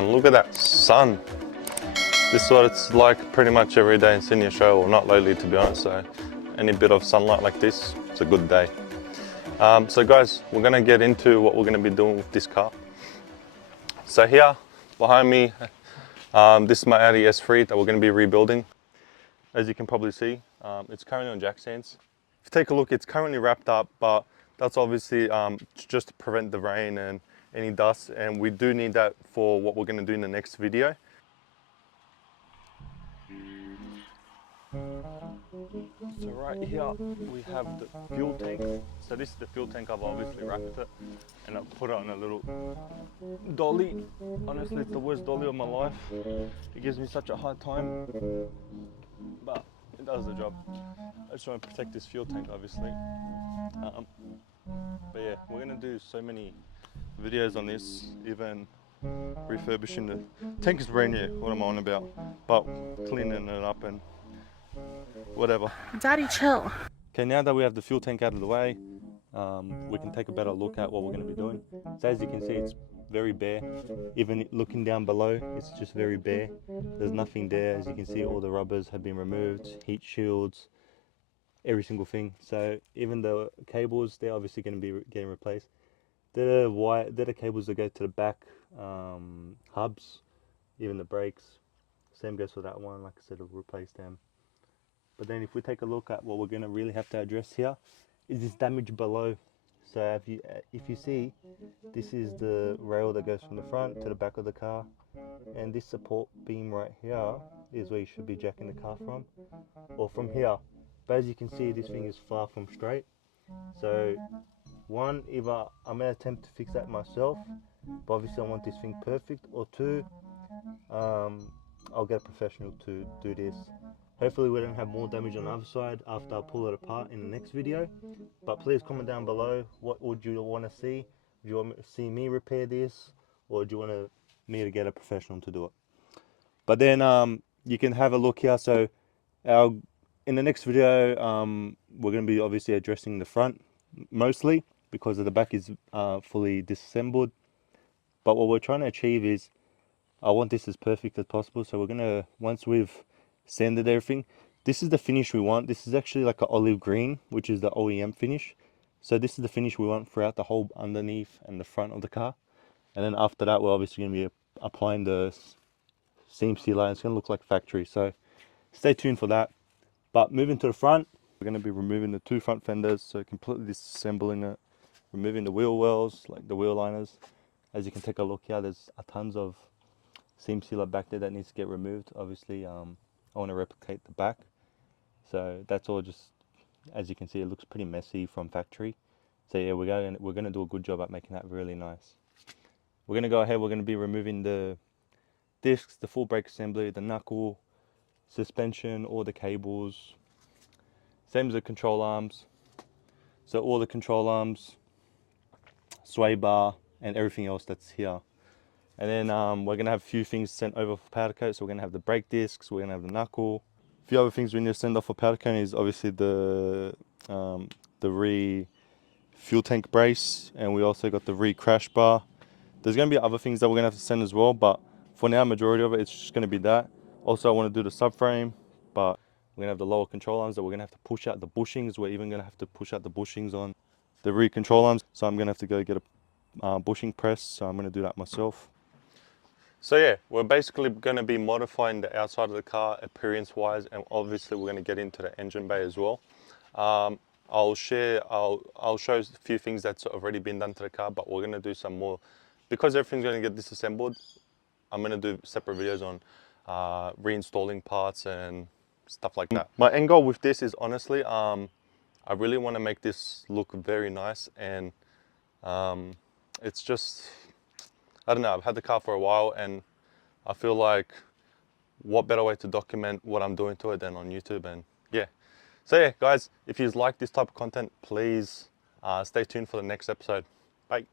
and look at that sun. This is what it's like pretty much every day in Sydney, Australia. Well, not lately to be honest, so any bit of sunlight like this, it's a good day. So guys, we're gonna get into what we're gonna be doing with this car. So here, behind me, this is my Audi S3 that we're gonna be rebuilding. As you can probably see, it's currently on jack stands. If you take a look, it's currently wrapped up, but that's obviously just to prevent the rain and any dust, and we do need that for what we're gonna do in the next video. So right here we have the fuel tank. So this is the fuel tank. I've obviously wrapped it and I've put it on a little dolly. Honestly, it's the worst dolly of my life. It gives me such a hard time, but it does the job. I just want to protect this fuel tank, obviously. But yeah, we're gonna do so many videos on this, even refurbishing the tank is brand new. What am I on about? But cleaning it up and whatever. Daddy, chill. Okay, now that we have the fuel tank out of the way, we can take a better look at what we're going to be doing. So as you can see, it's very bare. Even looking down below, it's just very bare. There's nothing there. As you can see, all the rubbers have been removed, heat shields, every single thing. So even the cables, they're obviously going to be getting replaced. They're the cables that go to the back hubs, even the brakes. Same goes for that one. Like I said, we'll replace them. But then if we take a look at what we're going to really have to address here is this damage below. So if you see, this is the rail that goes from the front to the back of the car, and this support beam right here is where you should be jacking the car from, or from here. But as you can see, this thing is far from straight. So one, either I'm going to attempt to fix that myself, but obviously I want this thing perfect, or two, I'll get a professional to do this. Hopefully we don't have more damage on the other side after I pull it apart in the next video. But please comment down below, what would you want to see? Do you want to see me repair this, or do you want me to get a professional to do it? But then you can have a look here. So in the next video, we're going to be obviously addressing the front mostly, because of the back is fully disassembled. But what we're trying to achieve is, I want this as perfect as possible. So we're going to, once we've sanded everything, this is the finish we want. This is actually like an olive green, which is the OEM finish. So this is the finish we want throughout the whole underneath and the front of the car. And then after that, we're obviously going to be applying the seam sealer. It's going to look like factory, so stay tuned for that. But moving to the front, we're going to be removing the two front fenders, so completely disassembling it, removing the wheel wells, like the wheel liners. As you can take a look here, there's a tons of seam sealer back there that needs to get removed. Obviously I want to replicate the back, so that's all. Just as you can see, it looks pretty messy from factory. So yeah, we're going to do a good job at making that really nice. We're going to go ahead, we're going to be removing the discs, the full brake assembly, the knuckle, suspension, all the cables, same as the control arms. So all the control arms, sway bar, and everything else that's here. And then we're going to have a few things sent over for powder coat. So we're going to have the brake discs, we're going to have the knuckle. A few other things we need to send off for powder coat is obviously the fuel tank brace, and we also got the crash bar. There's going to be other things that we're going to have to send as well, but for now, majority of it, it's just going to be that. Also, I want to do the subframe, but we're going to have the lower control arms that we're going to have to push out the bushings. We're even going to have to push out the bushings on the rear control arms. So I'm going to have to go get a bushing press, so I'm going to do that myself. So yeah, we're basically going to be modifying the outside of the car appearance wise, and obviously we're going to get into the engine bay as well. I'll show a few things that's already been done to the car, but we're going to do some more. Because everything's going to get disassembled, I'm going to do separate videos on reinstalling parts and stuff like that. My end goal with this is honestly, I really want to make this look very nice, and it's just, I don't know, I've had the car for a while and I feel like what better way to document what I'm doing to it than on YouTube. And yeah, so yeah guys, if you like this type of content, please stay tuned for the next episode. Bye.